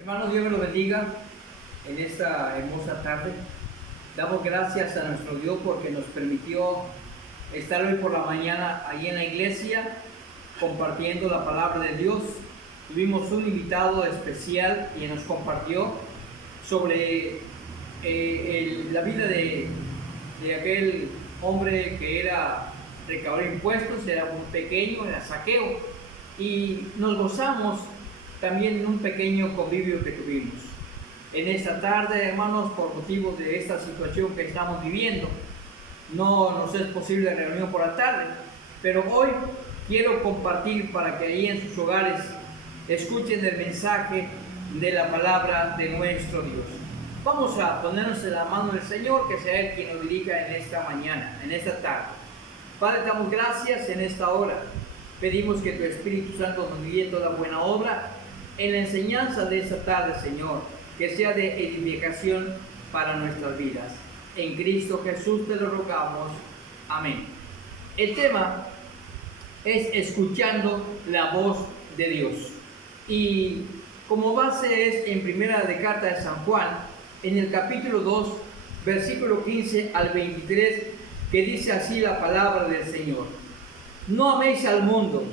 Hermanos, Dios me lo bendiga en esta hermosa tarde. Damos gracias a nuestro Dios porque nos permitió estar hoy por la mañana ahí en la iglesia compartiendo la palabra de Dios. Tuvimos un invitado especial y nos compartió sobre la vida de aquel hombre que era recaudador de impuestos, era un pequeño, era Zaqueo, y nos gozamos también en un pequeño convivio que tuvimos. En esta tarde, hermanos, por motivos de esta situación que estamos viviendo, no nos es posible reunión por la tarde, pero hoy quiero compartir para que ahí en sus hogares escuchen el mensaje de la palabra de nuestro Dios. Vamos a ponernos en la mano del Señor, que sea Él quien nos dirija en esta mañana, en esta tarde. Padre, damos gracias en esta hora. Pedimos que tu Espíritu Santo nos guíe toda buena obra en la enseñanza de esta tarde, Señor, que sea de edificación para nuestras vidas. En Cristo Jesús te lo rogamos. Amén. El tema es escuchando la voz de Dios. Y como base es en primera de carta de San Juan, en el capítulo 2, versículo 15 al 23, que dice así la palabra del Señor: No améis al mundo,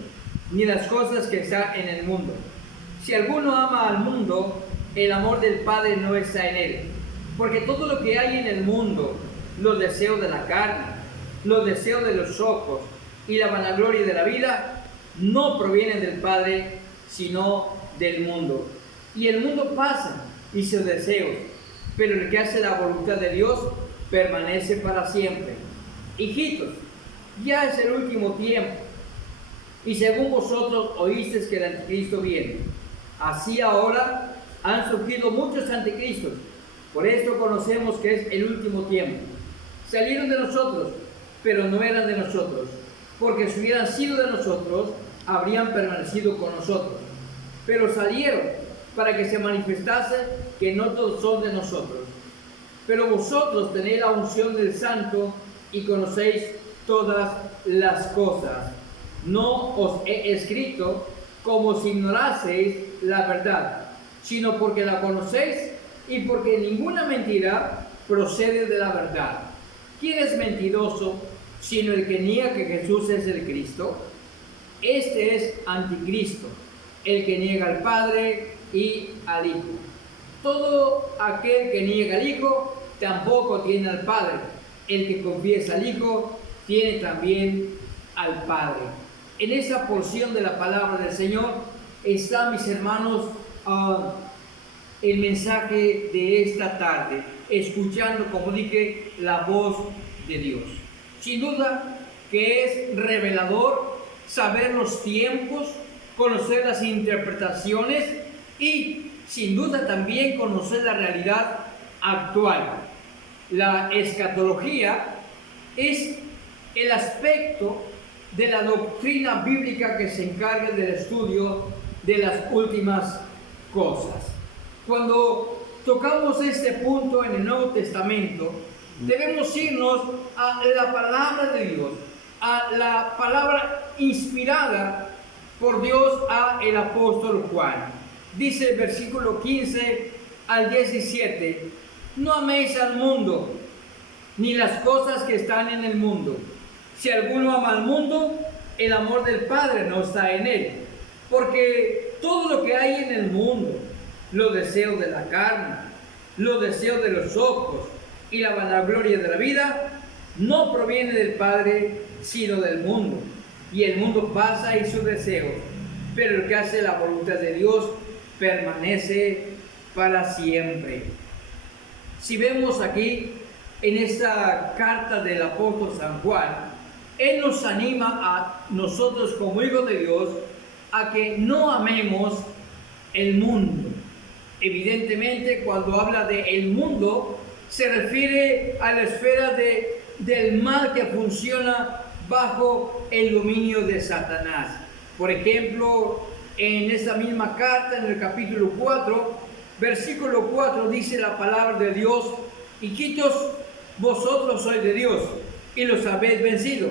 ni las cosas que están en el mundo. Si alguno ama al mundo, el amor del Padre no está en él. Porque todo lo que hay en el mundo, los deseos de la carne, los deseos de los ojos y la vanagloria de la vida, no provienen del Padre, sino del mundo. Y el mundo pasa y sus deseos, pero el que hace la voluntad de Dios permanece para siempre. Hijitos, ya es el último tiempo, y según vosotros oísteis que el anticristo viene. Así ahora han surgido muchos anticristos. Por esto conocemos que es el último tiempo. Salieron de nosotros, pero no eran de nosotros, porque si hubieran sido de nosotros, habrían permanecido con nosotros. Pero salieron para que se manifestase que no todos son de nosotros. Pero vosotros tenéis la unción del Santo y conocéis todas las cosas. No os he escrito como si ignoraseis la verdad, sino porque la conocéis y porque ninguna mentira procede de la verdad. ¿Quién es mentiroso sino el que niega que Jesús es el Cristo? Este es anticristo, el que niega al Padre y al Hijo. Todo aquel que niega al Hijo tampoco tiene al Padre. El que confiesa al Hijo tiene también al Padre. En esa porción de la palabra del Señor está, mis hermanos, el mensaje de esta tarde, escuchando, como dije, la voz de Dios. Sin duda que es revelador saber los tiempos, conocer las interpretaciones y, sin duda, también conocer la realidad actual. La escatología es el aspecto de la doctrina bíblica que se encarga del estudio de las últimas cosas. Cuando tocamos este punto en el Nuevo Testamento, debemos irnos a la palabra de Dios, a la palabra inspirada por Dios a el apóstol Juan. Dice el versículo 15 al 17: No améis al mundo, ni las cosas que están en el mundo. Si alguno ama al mundo, el amor del Padre no está en él. Porque todo lo que hay en el mundo, los deseos de la carne, los deseos de los ojos y la vanagloria de la vida, no proviene del Padre, sino del mundo. Y el mundo pasa y sus deseos, pero el que hace la voluntad de Dios permanece para siempre. Si vemos aquí en esta carta del apóstol San Juan, él nos anima a nosotros como hijos de Dios a que no amemos el mundo. Evidentemente, cuando habla de el mundo, se refiere a la esfera del mal que funciona bajo el dominio de Satanás. Por ejemplo, en esta misma carta, en el capítulo 4, versículo 4, dice la palabra de Dios: Hijitos, vosotros sois de Dios y los habéis vencido,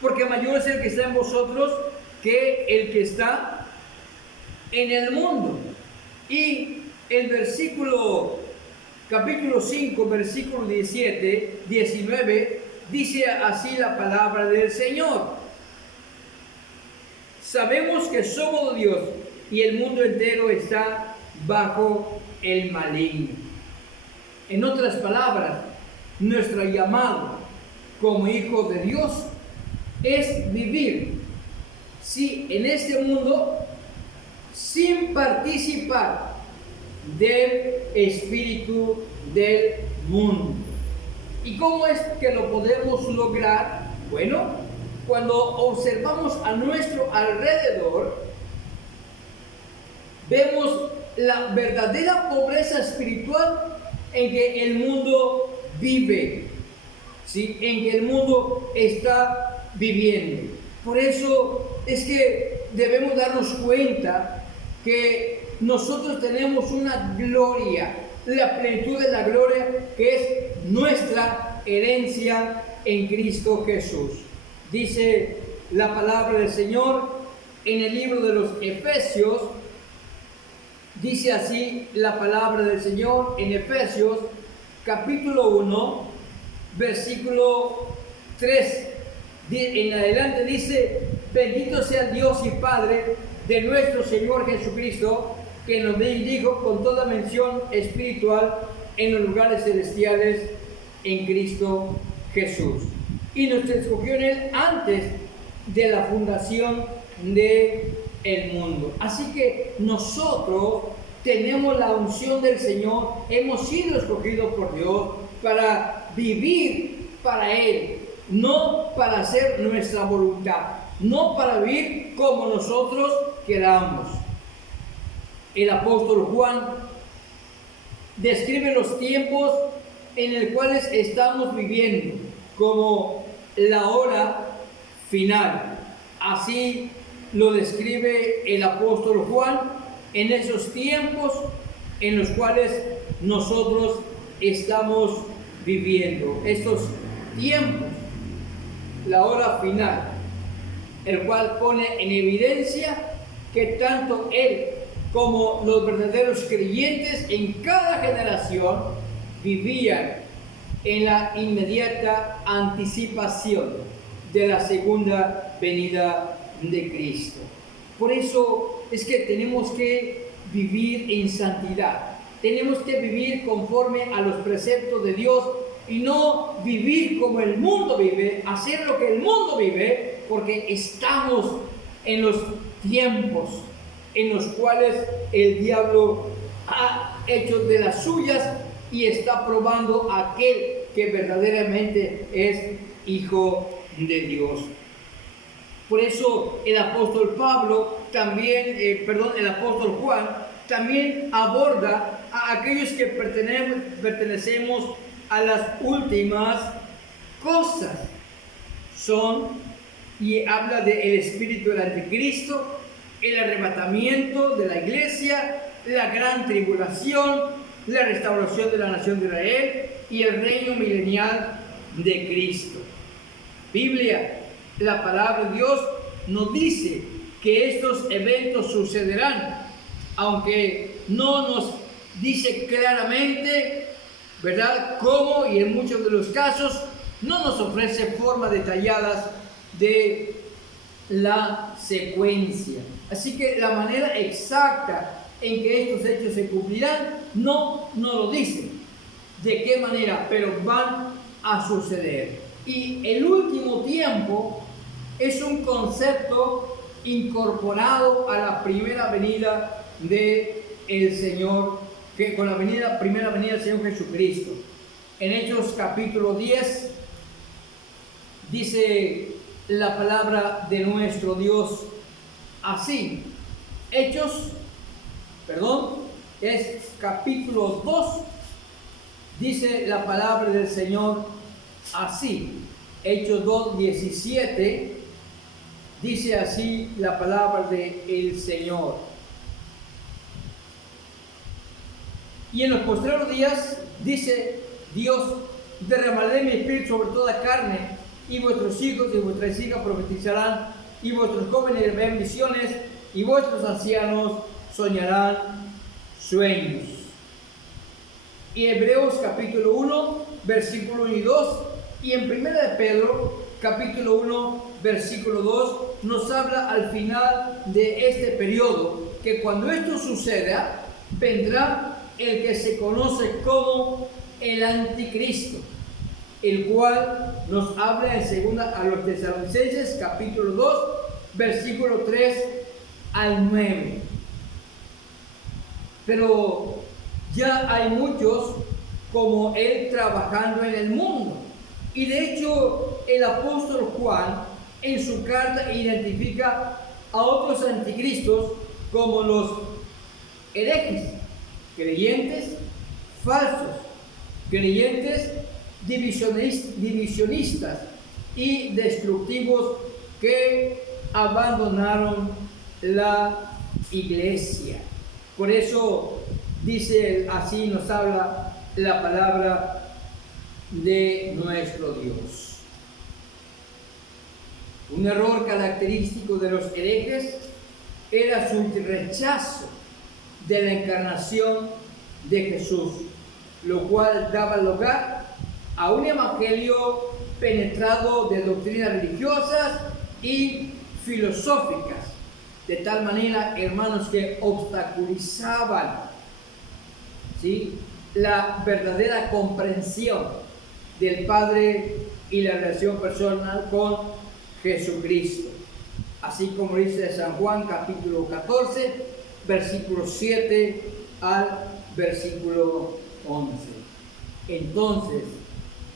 porque mayor es el que está en vosotros que el que está en el mundo. Y el capítulo 5, versículo 19, dice así la palabra del Señor. Sabemos que somos Dios y el mundo entero está bajo el maligno. En otras palabras, nuestro llamado como hijos de Dios es vivir, sí, en este mundo sin participar del espíritu del mundo. ¿Y cómo es que lo podemos lograr? Bueno, cuando observamos a nuestro alrededor, vemos la verdadera pobreza espiritual en que el mundo vive, ¿sí? En que el mundo está viviendo. Por eso es que debemos darnos cuenta que nosotros tenemos una gloria, la plenitud de la gloria, que es nuestra herencia en Cristo Jesús. Dice la palabra del Señor en el libro de los Efesios, dice así la palabra del Señor en Efesios capítulo 1, versículo 3. En adelante dice: bendito sea Dios y Padre de nuestro Señor Jesucristo, que nos bendijo con toda mención espiritual en los lugares celestiales en Cristo Jesús. Y nos escogió en Él antes de la fundación del mundo. Así que nosotros tenemos la unción del Señor, hemos sido escogidos por Dios para vivir para Él, no para hacer nuestra voluntad, no para vivir como nosotros queramos. El apóstol Juan describe los tiempos en los cuales estamos viviendo como la hora final. Así lo describe el apóstol Juan en esos tiempos en los cuales nosotros estamos viviendo. Estos tiempos, la hora final, el cual pone en evidencia que tanto él como los verdaderos creyentes en cada generación vivían en la inmediata anticipación de la segunda venida de Cristo. Por eso es que tenemos que vivir en santidad, tenemos que vivir conforme a los preceptos de Dios y no vivir como el mundo vive, hacer lo que el mundo vive, porque estamos en los tiempos en los cuales el diablo ha hecho de las suyas y está probando a aquel que verdaderamente es hijo de Dios. Por eso el apóstol el apóstol Juan también aborda a aquellos que pertenecemos a las últimas cosas. Y habla del espíritu del anticristo, el arrebatamiento de la iglesia, la gran tribulación, la restauración de la nación de Israel y el reino milenial de Cristo. Biblia, la palabra de Dios nos dice que estos eventos sucederán, aunque no nos dice claramente, ¿verdad?, cómo, y en muchos de los casos no nos ofrece formas detalladas de la secuencia. Así que la manera exacta en que estos hechos se cumplirán no lo dice de qué manera, pero van a suceder. Y el último tiempo es un concepto incorporado a la primera venida del Señor, que con la primera venida del Señor Jesucristo. En Hechos capítulo 10 dice la palabra de nuestro Dios así. Es capítulo 2, dice la palabra del Señor así. Hechos 2:17, dice así la palabra del Señor. Y en los postreros días, dice Dios, derramaré mi espíritu sobre toda carne, y vuestros hijos y vuestras hijas profetizarán, y vuestros jóvenes verán visiones, y vuestros ancianos soñarán sueños. y Hebreos capítulo 1, versículo 1 y 2, y en 1 de Pedro capítulo 1, versículo 2, nos habla al final de este periodo, que cuando esto suceda, vendrá el que se conoce como el anticristo, el cual nos habla en segunda a los Tesalonicenses capítulo 2, versículo 3 al 9. Pero ya hay muchos como él trabajando en el mundo. Y de hecho el apóstol Juan en su carta identifica a otros anticristos como los herejes, creyentes falsos, creyentes divisionistas y destructivos que abandonaron la iglesia. Por eso dice, así nos habla la palabra de nuestro Dios. Un error característico de los herejes era su rechazo de la encarnación de Jesús, lo cual daba lugar a un evangelio penetrado de doctrinas religiosas y filosóficas, de tal manera, hermanos, que obstaculizaban, ¿sí?, la verdadera comprensión del Padre y la relación personal con Jesucristo. Así como dice San Juan capítulo 14, versículo 7 al versículo 11. Entonces,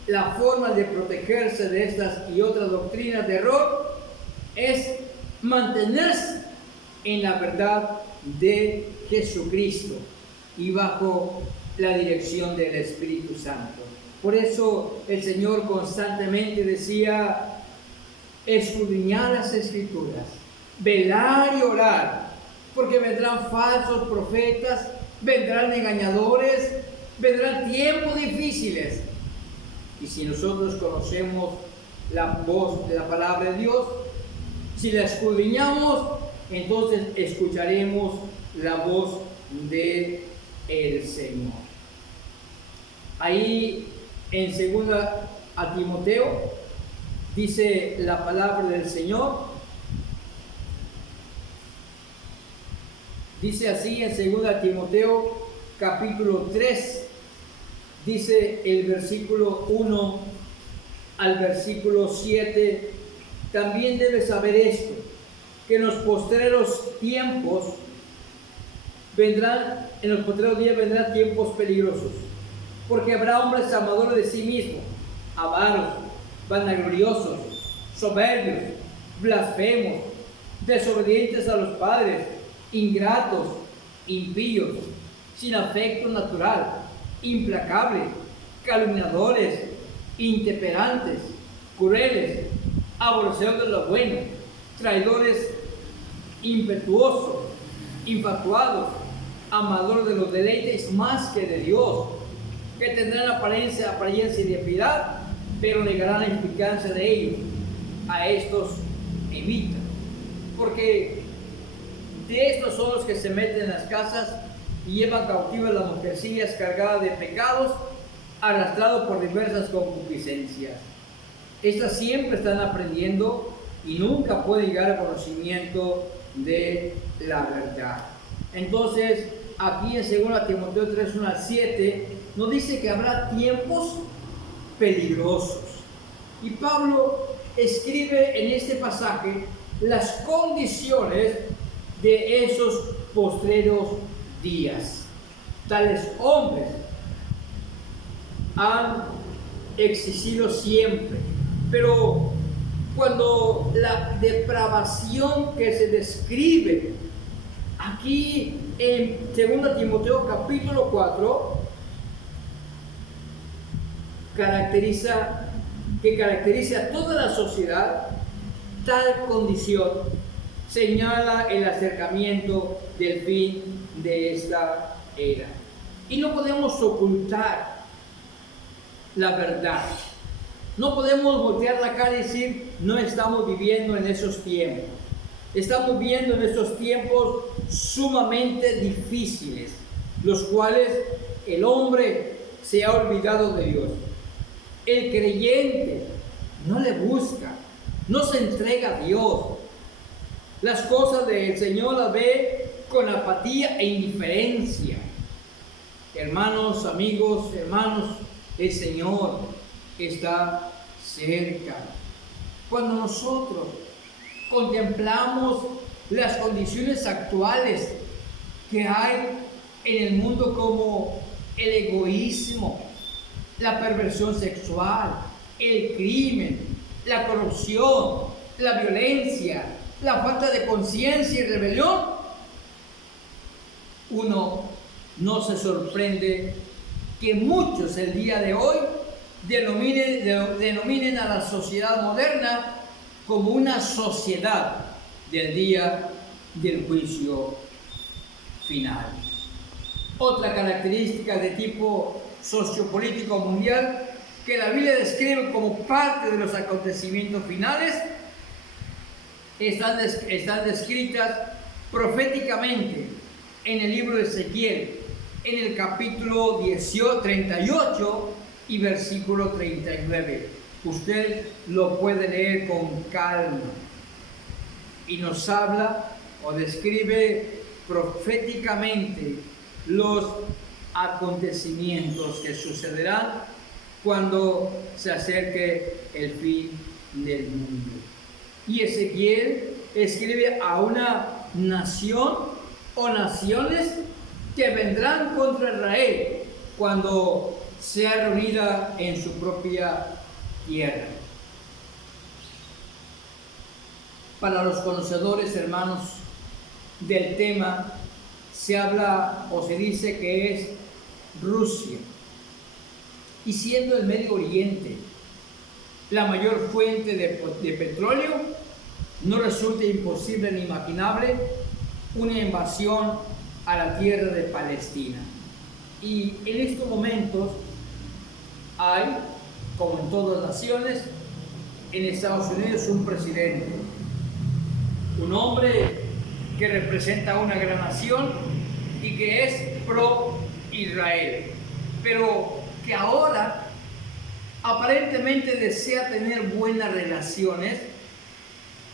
la forma de protegerse de estas y otras doctrinas de error es mantenerse en la verdad de Jesucristo y bajo la dirección del Espíritu Santo. Por eso el Señor constantemente decía: escudriñad las Escrituras, velar y orar, porque vendrán falsos profetas, vendrán engañadores, vendrán tiempos difíciles. Y si nosotros conocemos la voz de la palabra de Dios, si la escudriñamos, entonces escucharemos la voz de el Señor. Ahí en 2 a Timoteo dice la palabra del Señor, dice así en 2 Timoteo capítulo 3, dice el versículo 1 al versículo 7, también debes saber esto, que en los postreros días vendrán tiempos peligrosos, porque habrá hombres amadores de sí mismos, avaros, vanagloriosos, soberbios, blasfemos, desobedientes a los padres, ingratos, impíos, sin afecto natural, implacables, calumniadores, intemperantes, crueles, aborrecedores de lo bueno, traidores, impetuosos, infatuados, amadores de los deleites más que de Dios, que tendrán apariencia de piedad, pero negarán la eficacia de ellos. A estos evita, porque de estos son los que se meten en las casas y llevan cautivas las mujercillas cargadas de pecados, arrastrados por diversas concupiscencias. Estas siempre están aprendiendo y nunca pueden llegar al conocimiento de la verdad. Entonces, aquí en 2 Timoteo 3, 1 al 7, nos dice que habrá tiempos peligrosos. Y Pablo escribe en este pasaje las condiciones de esos postreros días. Tales hombres han existido siempre, pero cuando la depravación que se describe aquí en 2 Timoteo capítulo 4 caracteriza a toda la sociedad, tal condición señala el acercamiento del fin de esta era. Y no podemos ocultar la verdad. No podemos voltear la cara y decir, no estamos viviendo en esos tiempos. Estamos viviendo en estos tiempos sumamente difíciles, los cuales el hombre se ha olvidado de Dios. El creyente no le busca, no se entrega a Dios. Las cosas del Señor las ve con apatía e indiferencia. Hermanos, amigos, hermanos, el Señor está cerca. Cuando nosotros contemplamos las condiciones actuales que hay en el mundo, como el egoísmo, la perversión sexual, el crimen, la corrupción, la violencia, la falta de conciencia y rebelión, uno no se sorprende que muchos el día de hoy denominen a la sociedad moderna como una sociedad del día del juicio final. Otra característica de tipo sociopolítico mundial que la Biblia describe como parte de los acontecimientos finales están descritas proféticamente en el libro de Ezequiel, en el capítulo 38 y versículo 39. Usted lo puede leer con calma y nos habla o describe proféticamente los acontecimientos que sucederán cuando se acerque el fin del mundo. Y Ezequiel escribe a una nación o naciones que vendrán contra Israel cuando sea reunida en su propia tierra. Para los conocedores, hermanos, del tema, se habla o se dice que es Rusia. Y siendo el Medio Oriente la mayor fuente de petróleo, no resulta imposible ni imaginable una invasión a la tierra de Palestina. Y en estos momentos hay, como en todas las naciones, en Estados Unidos un presidente, un hombre que representa a una gran nación y que es pro-Israel, pero que ahora aparentemente desea tener buenas relaciones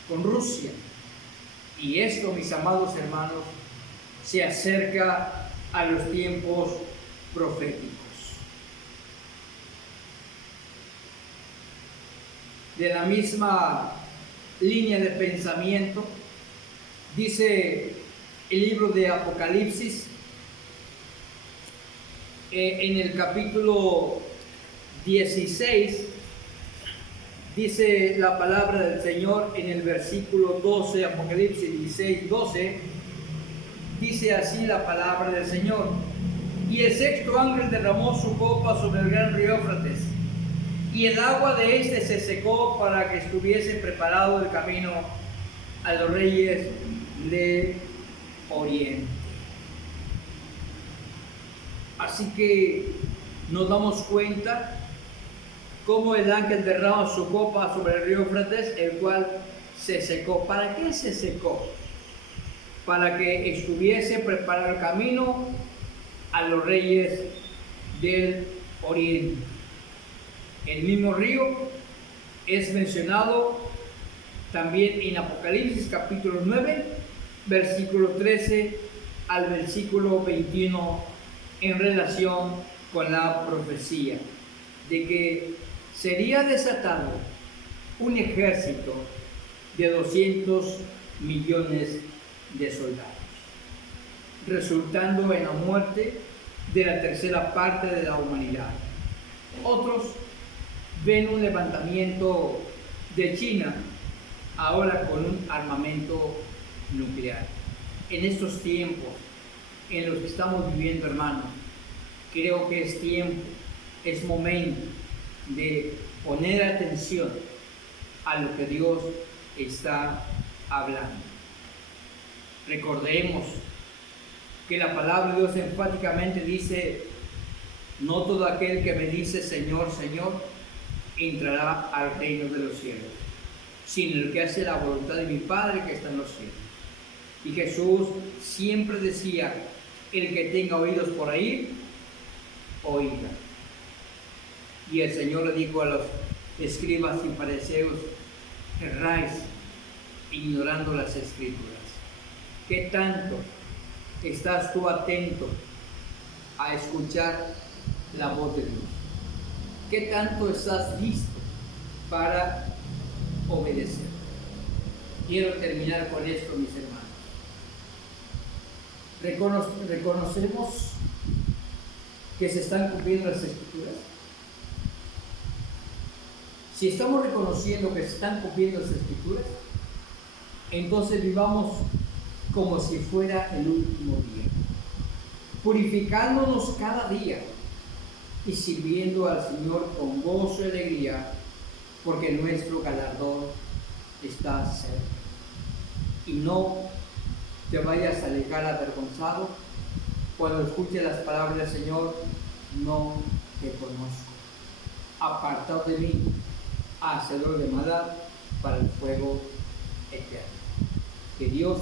con Rusia. Y esto, mis amados hermanos, se acerca a los tiempos proféticos. De la misma línea de pensamiento, dice el libro de Apocalipsis, en el capítulo 16, dice la palabra del Señor en el versículo 12, Apocalipsis 16, 12, dice así la palabra del Señor: y el sexto ángel derramó su copa sobre el gran río Éufrates, y el agua de éste se secó para que estuviese preparado el camino a los reyes de Oriente. Así que nos damos cuenta cómo el ángel derrama su copa sobre el río Éufrates, el cual se secó. ¿Para qué se secó? Para que estuviese preparado el camino a los reyes del Oriente. El mismo río es mencionado también en Apocalipsis capítulo 9, versículo 13 al versículo 21, en relación con la profecía de que sería desatado un ejército de 200 millones de soldados, resultando en la muerte de la tercera parte de la humanidad. Otros ven un levantamiento de China ahora con un armamento nuclear. En estos tiempos en los que estamos viviendo, hermanos, creo que es tiempo, es momento de poner atención a lo que Dios está hablando. Recordemos que la palabra de Dios enfáticamente dice: no todo aquel que me dice Señor, Señor, entrará al reino de los cielos, sino el que hace la voluntad de mi Padre que está en los cielos. Y Jesús siempre decía: el que tenga oídos por ahí, oiga. Y el Señor le dijo a los escribas y fariseos: erráis ignorando las Escrituras. ¿Qué tanto estás tú atento a escuchar la voz de Dios? ¿Qué tanto estás listo para obedecer? Quiero terminar con esto, mis hermanos. ¿Reconocemos que se están cumpliendo las Escrituras? Si estamos reconociendo que se están cumpliendo las Escrituras, entonces vivamos como si fuera el último día, purificándonos cada día y sirviendo al Señor con gozo y alegría, porque nuestro galardón está cerca. Y no te vayas a alejar avergonzado cuando escuches las palabras del Señor: no te conozco, apartado de mí, hacedor de maldad, para el fuego eterno. Que Dios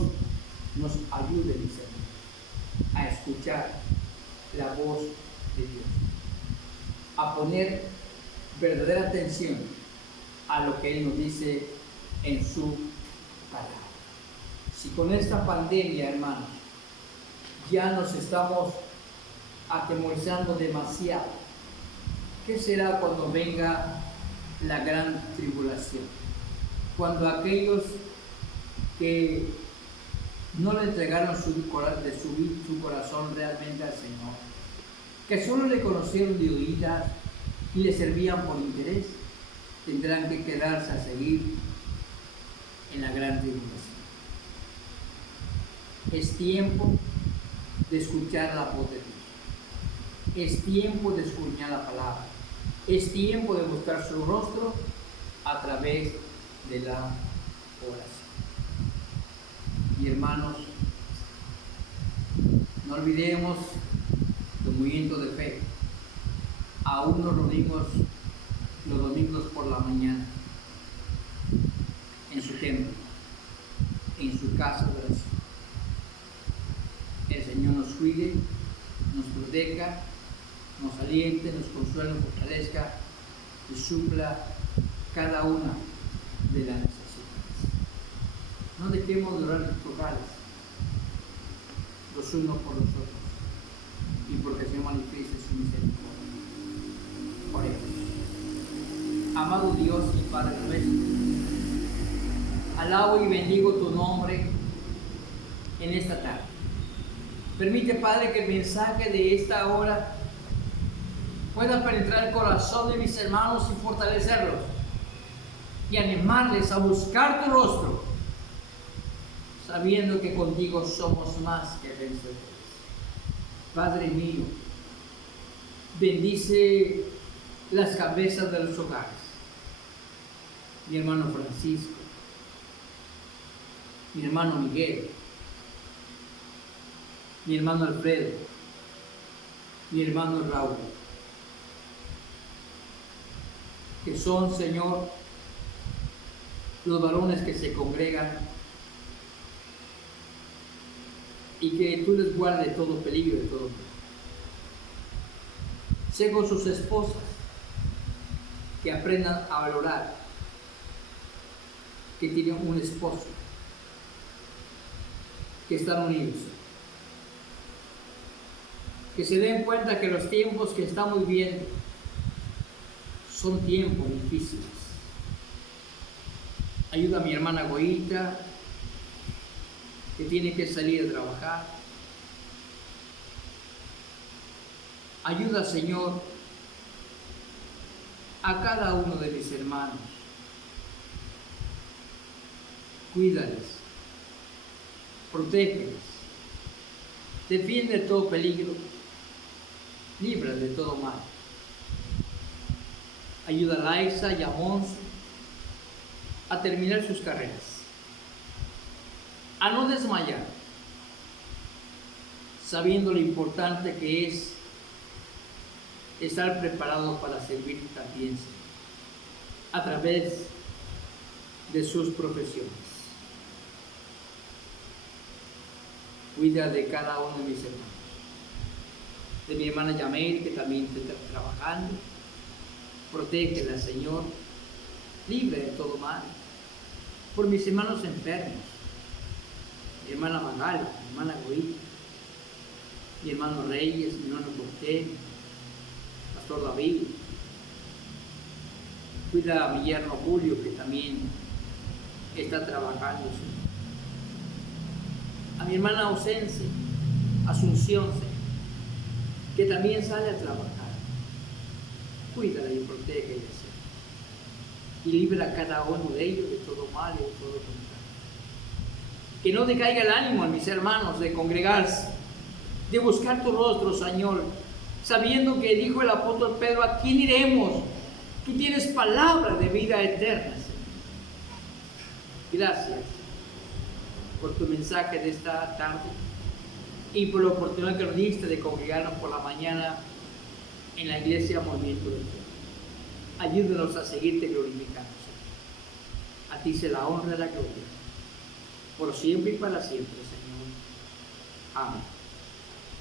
nos ayude, mis hermanos, a escuchar la voz de Dios, a poner verdadera atención a lo que Él nos dice en su palabra. Si con esta pandemia, hermanos, ya nos estamos atemorizando demasiado, ¿qué será cuando venga la gran tribulación? Cuando aquellos que no le entregaron su corazón realmente al Señor, que solo le conocieron de oídas y le servían por interés, tendrán que quedarse a seguir en la gran tribulación. Es tiempo de escuchar la voz de Dios. Es tiempo de escudriñar la palabra. Es tiempo de buscar su rostro a través de la oración. Y hermanos, no olvidemos los movimientos de fe. Aún nos reunimos los domingos por la mañana en su templo, en su casa de oración. El Señor nos cuide, nos proteja, nos aliente, nos consuele, nos fortalezca y supla cada una de las necesidades. No dejemos de orar nuestros hogares, los unos por los otros, y porque se manifieste su misericordia. Oremos. Amado Dios y Padre nuestro, alabo y bendigo tu nombre en esta tarde. Permite, Padre, que el mensaje de esta hora pueda penetrar el corazón de mis hermanos y fortalecerlos y animarles a buscar tu rostro, sabiendo que contigo somos más que vencedores. Padre mío, bendice las cabezas de los hogares. Mi hermano Francisco, mi hermano Miguel, mi hermano Alfredo, mi hermano Raúl, que son, Señor, los varones que se congregan, y que tú les guardes de todo peligro y de todo mal. Sé con sus esposas, que aprendan a valorar que tienen un esposo, que están unidos, que se den cuenta que los tiempos que estamos viviendo son tiempos difíciles. Ayuda a mi hermana Goita, que tiene que salir a trabajar. Ayuda, Señor, a cada uno de mis hermanos. Cuídales, protégeles, defiende de todo peligro, libra de todo mal. Ayuda a Laisa y a Monse a terminar sus carreras, a no desmayar, sabiendo lo importante que es estar preparado para servir también a través de sus profesiones. Cuida de cada uno de mis hermanos, de mi hermana Yamel, que también está trabajando, Protégela, Señor, libre de todo mal. Por mis hermanos enfermos, mi hermana Magali, mi hermana Goí, mi hermano Reyes, mi hermano Cortés, Pastor David. Cuida a mi yerno Julio, que también está trabajando, Señor. A mi hermana Ausencia, Asunción, Señor, que también sale a trabajar. Cuídala y protégela, Señor. Y libra a cada uno de ellos de todo mal y de todo contrario. Que no decaiga el ánimo en mis hermanos de congregarse, de buscar tu rostro, Señor, sabiendo que dijo el apóstol Pedro: ¿a quién iremos? Tú tienes palabra de vida eterna, Señor. Gracias por tu mensaje de esta tarde y por la oportunidad que nos diste de congregarnos por la mañana en la iglesia Movimiento de Fe. Ayúdanos a seguirte glorificando, Señor. A ti se la honra y la gloria, por siempre y para siempre, Señor. Amén.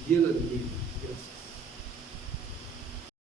Dios lo bendiga. Gracias.